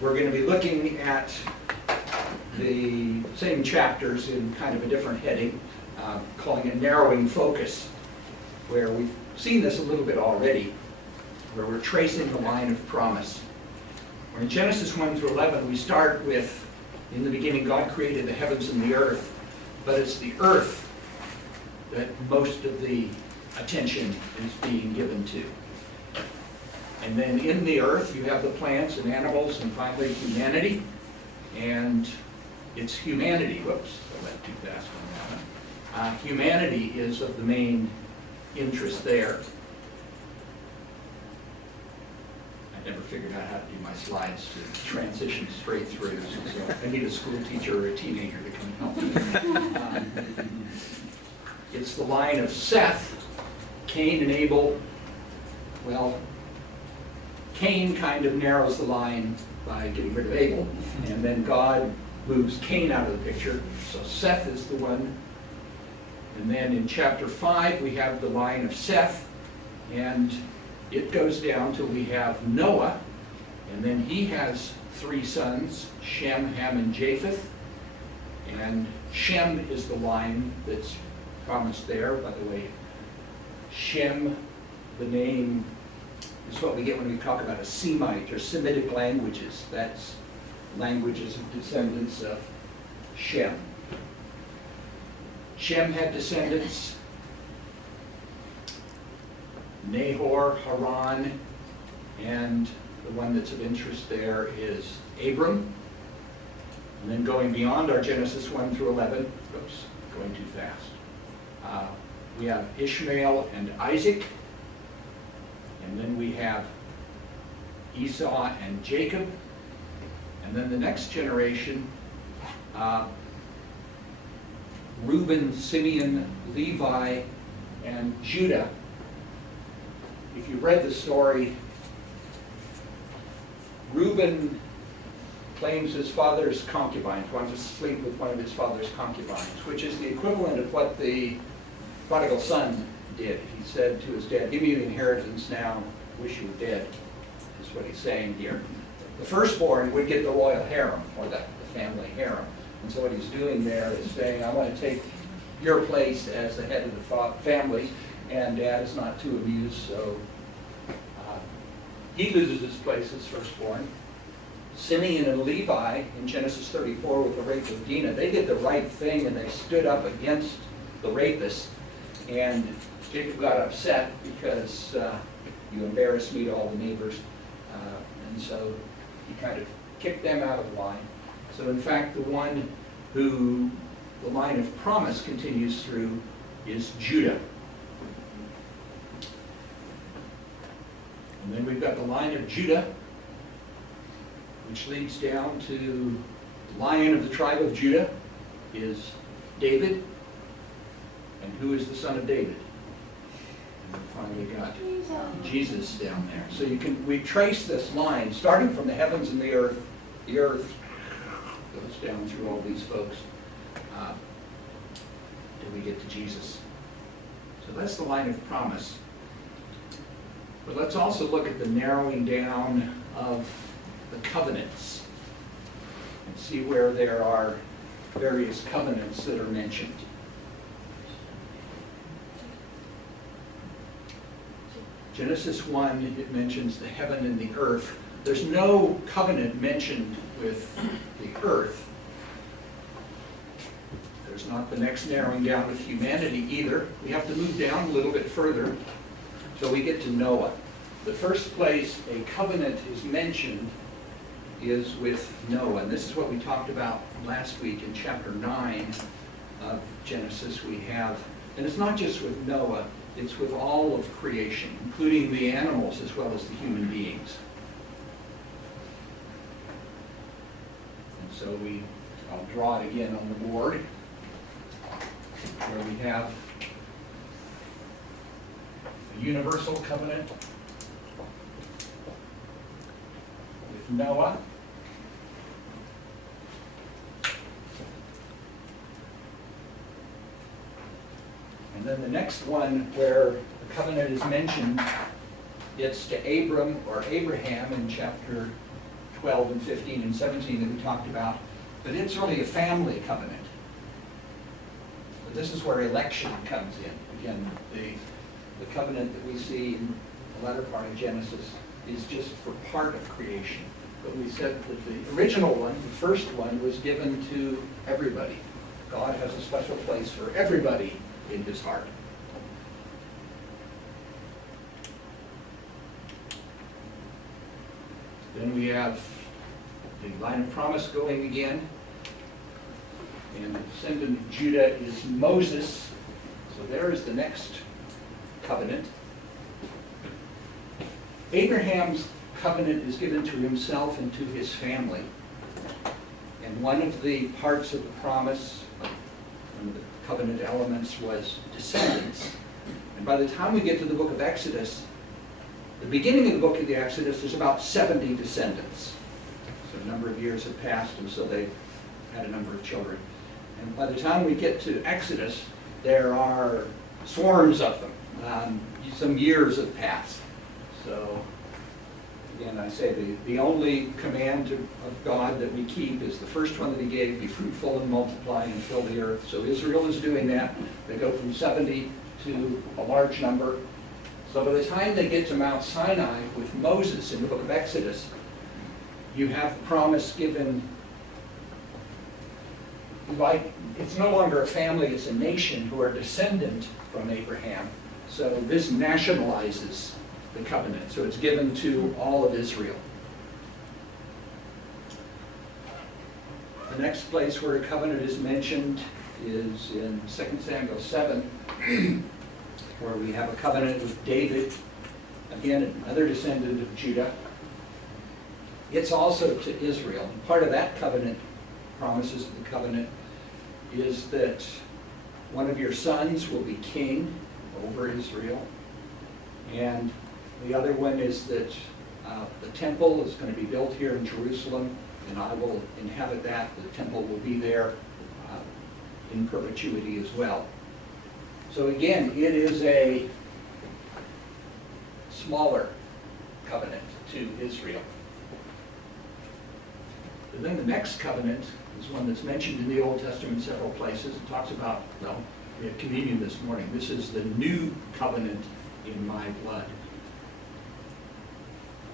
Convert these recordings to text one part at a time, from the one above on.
We're going to be looking at the same chapters in kind of a different heading, calling it narrowing focus, where we've seen this a little bit already, where we're tracing the line of promise. Where in Genesis 1 through 11, we start with, in the beginning, God created the heavens and the earth, but it's the earth that most of the attention is being given to. And then in the earth, you have the plants and animals, and finally humanity. And it's humanity, whoops, I went too fast on that one. Humanity is of the main interest there. I never figured out how to do my slides to transition straight through, so I need a school teacher or a teenager to come help me. It's the line of Seth, Cain and Abel. Well, Cain kind of narrows the line by getting rid of Abel, and then God moves Cain out of the picture, so Seth is the one. And then in chapter 5 we have the line of Seth, and it goes down till we have Noah, and then he has 3 sons, Shem, Ham, and Japheth. And Shem is the line that's promised there. By the way, Shem, the name, is what we get when we talk about a Semite or Semitic languages. That's languages of descendants of Shem. Shem had descendants, Nahor, Haran, and the one that's of interest there is Abram. And then going beyond our Genesis 1 through 11, oops, going too fast. We have Ishmael and Isaac, and then we have Esau and Jacob, and then the next generation, Reuben, Simeon, Levi, and Judah. If you read the story, Reuben claims his father's concubines, wants to sleep with one of his father's concubines, which is the equivalent of what the prodigal son did. He said to his dad, "Give me the inheritance now, wish you were dead," is what he's saying here. The firstborn would get the royal harem, or the family harem. And so what he's doing there is saying, I want to take your place as the head of the family, and dad is not too amused, so he loses his place as firstborn. Simeon and Levi in Genesis 34 with the rape of Dinah, they did the right thing and they stood up against the rapist. And Jacob got upset because you embarrassed me to all the neighbors. And so he kind of kicked them out of the line. So in fact, the one who the line of promise continues through is Judah. And then we've got the line of Judah, which leads down to the lion of the tribe of Judah is David. And who is the son of David? And we finally got Jesus down there. So we trace this line, starting from the heavens and the earth. The earth goes down through all these folks till we get to Jesus. So that's the line of promise. But let's also look at the narrowing down of the covenants and see where there are various covenants that are mentioned. Genesis 1, it mentions the heaven and the earth. There's no covenant mentioned with the earth. There's not the next narrowing down with humanity either. We have to move down a little bit further till we get to Noah. The first place a covenant is mentioned is with Noah. And this is what we talked about last week in chapter 9 of Genesis. We have, and it's not just with Noah, it's with all of creation, including the animals as well as the human beings. And so I'll draw it again on the board, where we have a universal covenant with Noah. And then the next one where the covenant is mentioned, it's to Abram or Abraham in chapter 12 and 15 and 17 that we talked about, but it's really a family covenant. But this is where election comes in. Again, the covenant that we see in the latter part of Genesis is just for part of creation. But we said that the original one, the first one, was given to everybody. God has a special place for everybody in his heart. Then we have the line of promise going again. And the descendant of Judah is Moses. So there is the next covenant. Abraham's covenant is given to himself and to his family. And one of the parts of the promise, one of the covenant elements, was descendants. And by the time we get to the book of Exodus, the beginning of the book of the Exodus, there's about 70 descendants. So a number of years have passed, and so they've had a number of children. And by the time we get to Exodus, there are swarms of them. Some years have passed. So, again, I say the only command of God that we keep is the first one that he gave, be fruitful and multiply and fill the earth. So Israel is doing that. They go from 70 to a large number. So by the time they get to Mount Sinai with Moses in the book of Exodus, you have the promise given. Like, it's no longer a family, it's a nation who are descendant from Abraham. So this nationalizes the covenant. So it's given to all of Israel. The next place where a covenant is mentioned is in 2 Samuel 7, where we have a covenant with David, again, another descendant of Judah. It's also to Israel. And part of that covenant, promises of the covenant, is that one of your sons will be king over Israel. And the other one is that the temple is going to be built here in Jerusalem, and I will inhabit that. The temple will be there in perpetuity as well. So again, it is a smaller covenant to Israel. And then the next covenant is one that's mentioned in the Old Testament several places. It talks about, well, we had communion this morning. This is the new covenant in my blood,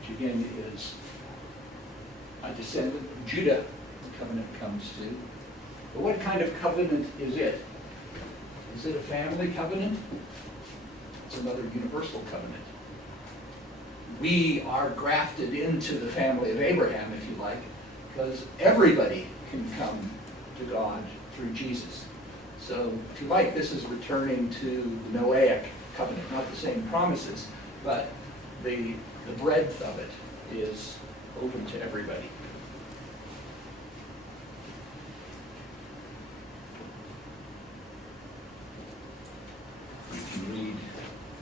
which again is a descendant of Judah the covenant comes to. But what kind of covenant is it? Is it a family covenant? It's another universal covenant. We are grafted into the family of Abraham, if you like, because everybody can come to God through Jesus. So, if you like, this is returning to the Noahic covenant, not the same promises, but the breadth of it is open to everybody. You can read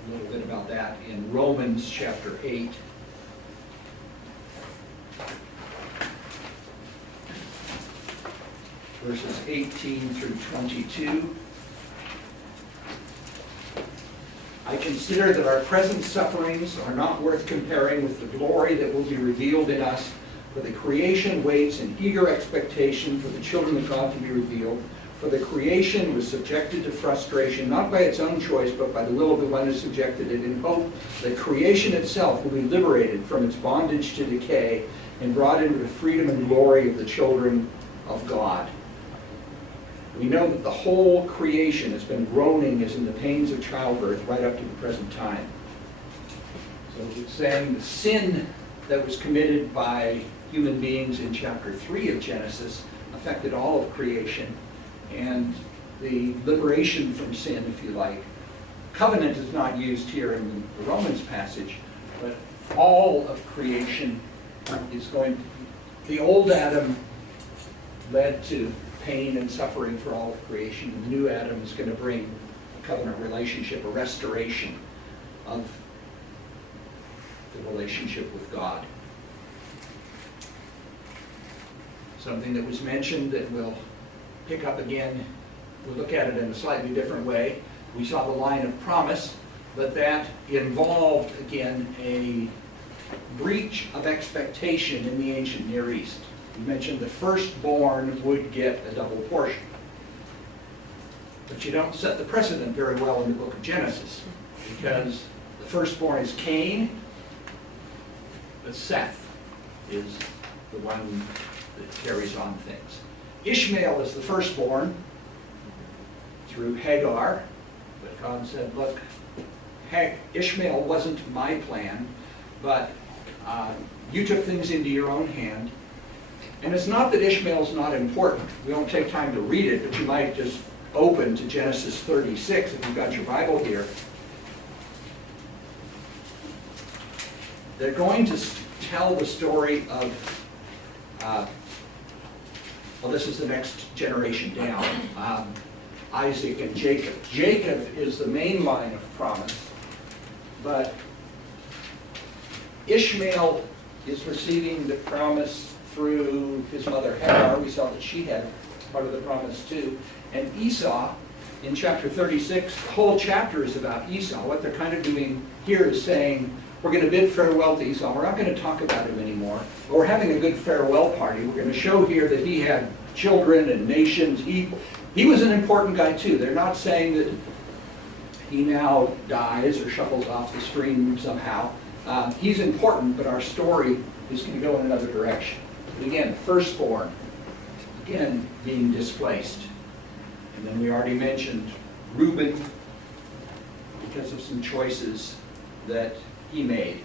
a little bit about that in Romans chapter 8. Verses 18 through 22. I consider that our present sufferings are not worth comparing with the glory that will be revealed in us, for the creation waits in eager expectation for the children of God to be revealed. For the creation was subjected to frustration, not by its own choice, but by the will of the one who subjected it, in hope that creation itself will be liberated from its bondage to decay and brought into the freedom and glory of the children of God. We know that the whole creation has been groaning as in the pains of childbirth right up to the present time. So it's saying the sin that was committed by human beings in chapter 3 of Genesis affected all of creation, and the liberation from sin, if you like. Covenant is not used here in the Romans passage, but all of creation is going to, the old Adam led to pain and suffering for all of creation. And the new Adam is going to bring a covenant relationship, a restoration of the relationship with God. Something that was mentioned that we'll pick up again, we'll look at it in a slightly different way. We saw the line of promise, but that involved, again, a breach of expectation in the ancient Near East. You mentioned the firstborn would get a double portion. But you don't set the precedent very well in the book of Genesis, because the firstborn is Cain, but Seth is the one that carries on things. Ishmael is the firstborn through Hagar, but God said, look, Ishmael wasn't my plan, but you took things into your own hand. And it's not that Ishmael's not important. We won't take time to read it, but you might just open to Genesis 36 if you've got your Bible here. They're going to tell the story of, well, this is the next generation down, Isaac and Jacob. Jacob is the main line of promise, but Ishmael is receiving the promise through his mother Hagar. We saw that she had part of the promise too. And Esau, in chapter 36, the whole chapter is about Esau. What they're kind of doing here is saying, we're going to bid farewell to Esau. We're not going to talk about him anymore. But we're having a good farewell party. We're going to show here that he had children and nations. He was an important guy too. They're not saying that he now dies or shuffles off the stream somehow. He's important, but our story is going to go in another direction. Again, firstborn, again, being displaced. And then we already mentioned Reuben, because of some choices that he made.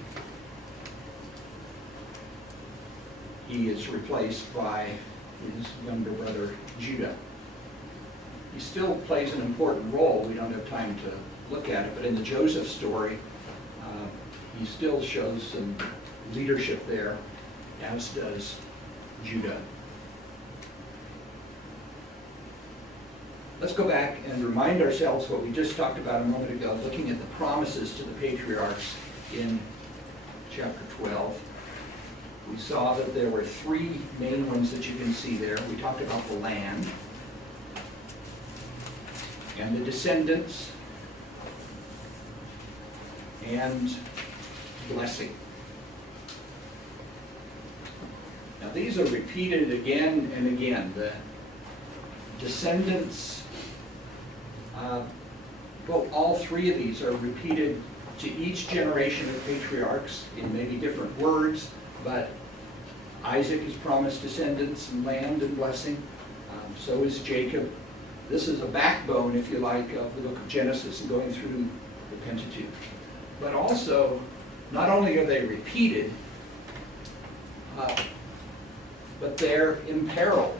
He is replaced by his younger brother, Judah. He still plays an important role. We don't have time to look at it, but in the Joseph story, he still shows some leadership there, as does Judah. Let's go back and remind ourselves what we just talked about a moment ago, looking at the promises to the patriarchs in chapter 12. We saw that there were three main ones that you can see there. We talked about the land and the descendants and blessing. Now these are repeated again and again. The descendants, well, all three of these are repeated to each generation of patriarchs in maybe different words, but Isaac is promised descendants and land and blessing. So is Jacob. This is a backbone, if you like, of the book of Genesis and going through the Pentateuch. But also, not only are they repeated, but they're imperiled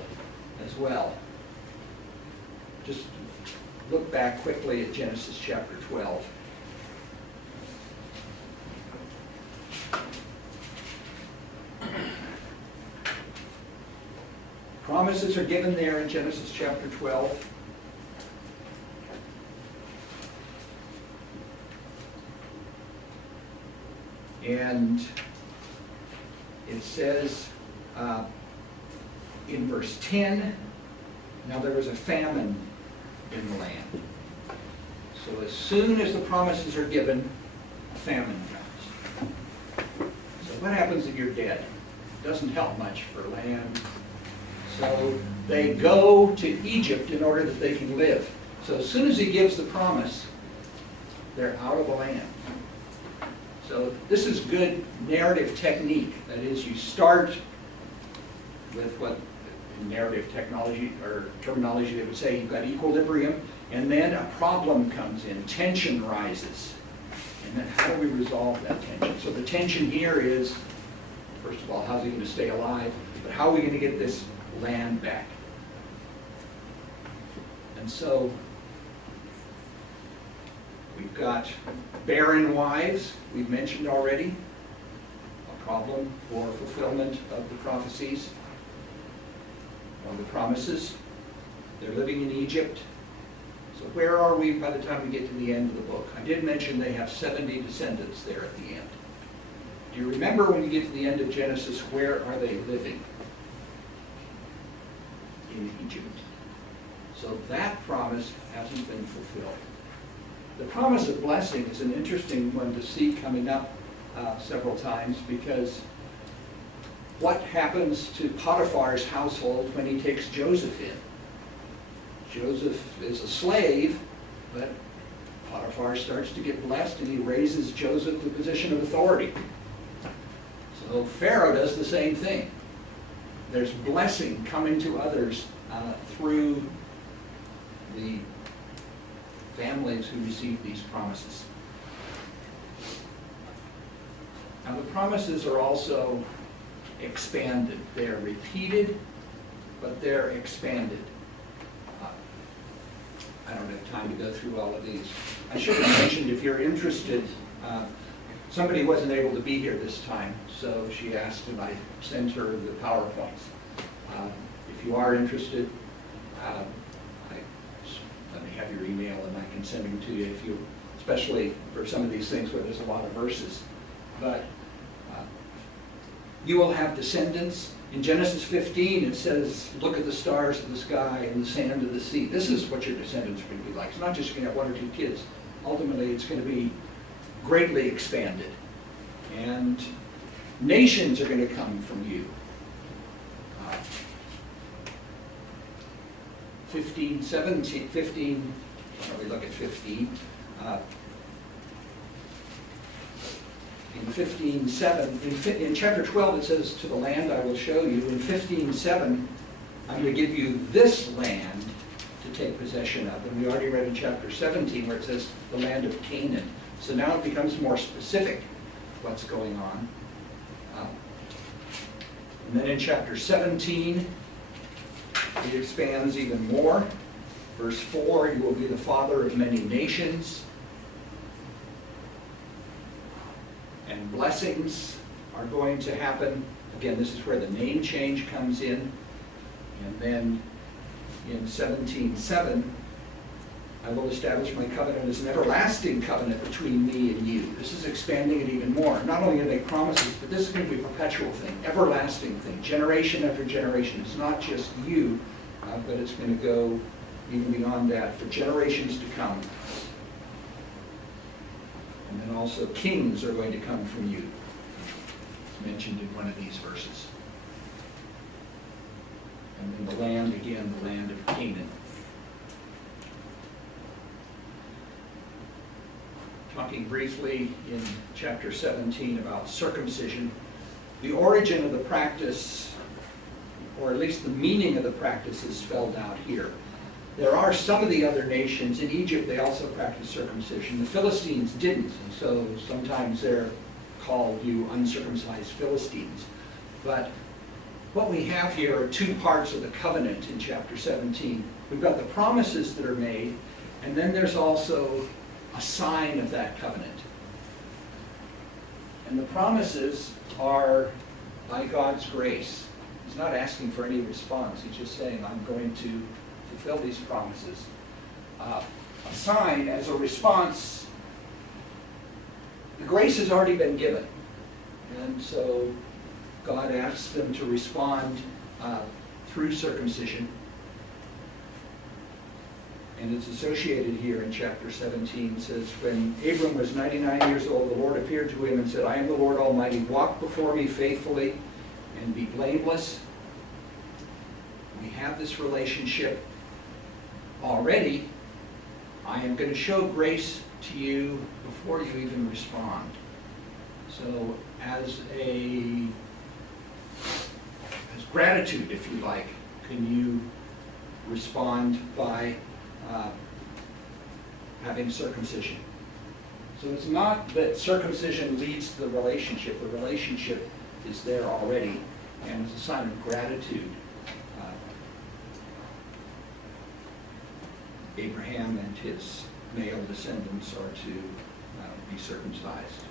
as well. Just look back quickly at Genesis chapter 12. Promises are given there in Genesis chapter 12. And it says in verse 10, now there was a famine in the land. So as soon as the promises are given, a famine comes. So what happens if you're dead? It doesn't help much for land. So they go to Egypt in order that they can live. So as soon as he gives the promise, they're out of the land. So this is good narrative technique. That is, you start with what in narrative technology or terminology they would say you've got equilibrium, and then a problem comes in, tension rises. And then how do we resolve that tension? So the tension here is, first of all, how's he going to stay alive? But how are we going to get this land back? And so we've got barren wives, we've mentioned already, a problem for fulfillment of the prophecies, or the promises. They're living in Egypt. So where are we by the time we get to the end of the book? I did mention they have 70 descendants there at the end. Do you remember when you get to the end of Genesis, where are they living? In Egypt. So that promise hasn't been fulfilled. The promise of blessing is an interesting one to see coming up. several times, because what happens to Potiphar's household when he takes Joseph in? Joseph is a slave, but Potiphar starts to get blessed and he raises Joseph to a position of authority. So Pharaoh does the same thing. There's blessing coming to others through the families who receive these promises. Now the promises are also expanded. They're repeated, but they're expanded. I don't have time to go through all of these. I should have mentioned, if you're interested, somebody wasn't able to be here this time, so she asked if I send her the PowerPoints. If you are interested, let me have your email and I can send them to you, if you, especially for some of these things where there's a lot of verses. But you will have descendants. In Genesis 15, it says, look at the stars of the sky and the sand of the sea. This is what your descendants are going to be like. It's not just going to have 1 or 2 kids. Ultimately, it's going to be greatly expanded. And nations are going to come from you. 15, 17, 15, why don't we look at 15? In 15:7, in chapter 12 it says, to the land I will show you. In 15:7, I'm going to give you this land to take possession of. And we already read in chapter 17 where it says the land of Canaan. So now it becomes more specific what's going on. And then in chapter 17, it expands even more. Verse 4, you will be the father of many nations. And blessings are going to happen. Again, this is where the name change comes in. And then in 17:7, I will establish my covenant as an everlasting covenant between me and you. This is expanding it even more. Not only are they promises, but this is going to be a perpetual thing, everlasting thing, generation after generation. It's not just you, but it's going to go even beyond that for generations to come. And then also kings are going to come from you. It's mentioned in one of these verses. And then the land, again, the land of Canaan. Talking briefly in chapter 17 about circumcision, the origin of the practice, or at least the meaning of the practice, is spelled out here. There are some of the other nations. In Egypt, they also practiced circumcision. The Philistines didn't, and so sometimes they're called you uncircumcised Philistines. But what we have here are 2 parts of the covenant in chapter 17. We've got the promises that are made, and then there's also a sign of that covenant. And the promises are by God's grace. He's not asking for any response. He's just saying, I'm going to fulfill these promises. A sign as a response, the grace has already been given. And so God asks them to respond through circumcision. And it's associated here in chapter 17. It says, when Abram was 99 years old, the Lord appeared to him and said, I am the Lord Almighty. Walk before me faithfully and be blameless. We have this relationship already. I am going to show grace to you before you even respond. So as gratitude, if you like, can you respond by having circumcision? So it's not that circumcision leads to the relationship. The relationship is there already, and it's a sign of gratitude. Abraham and his male descendants are to be circumcised.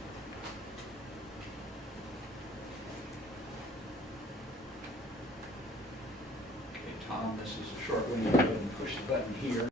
Okay, Tom, this is a short one. You go ahead and push the button here.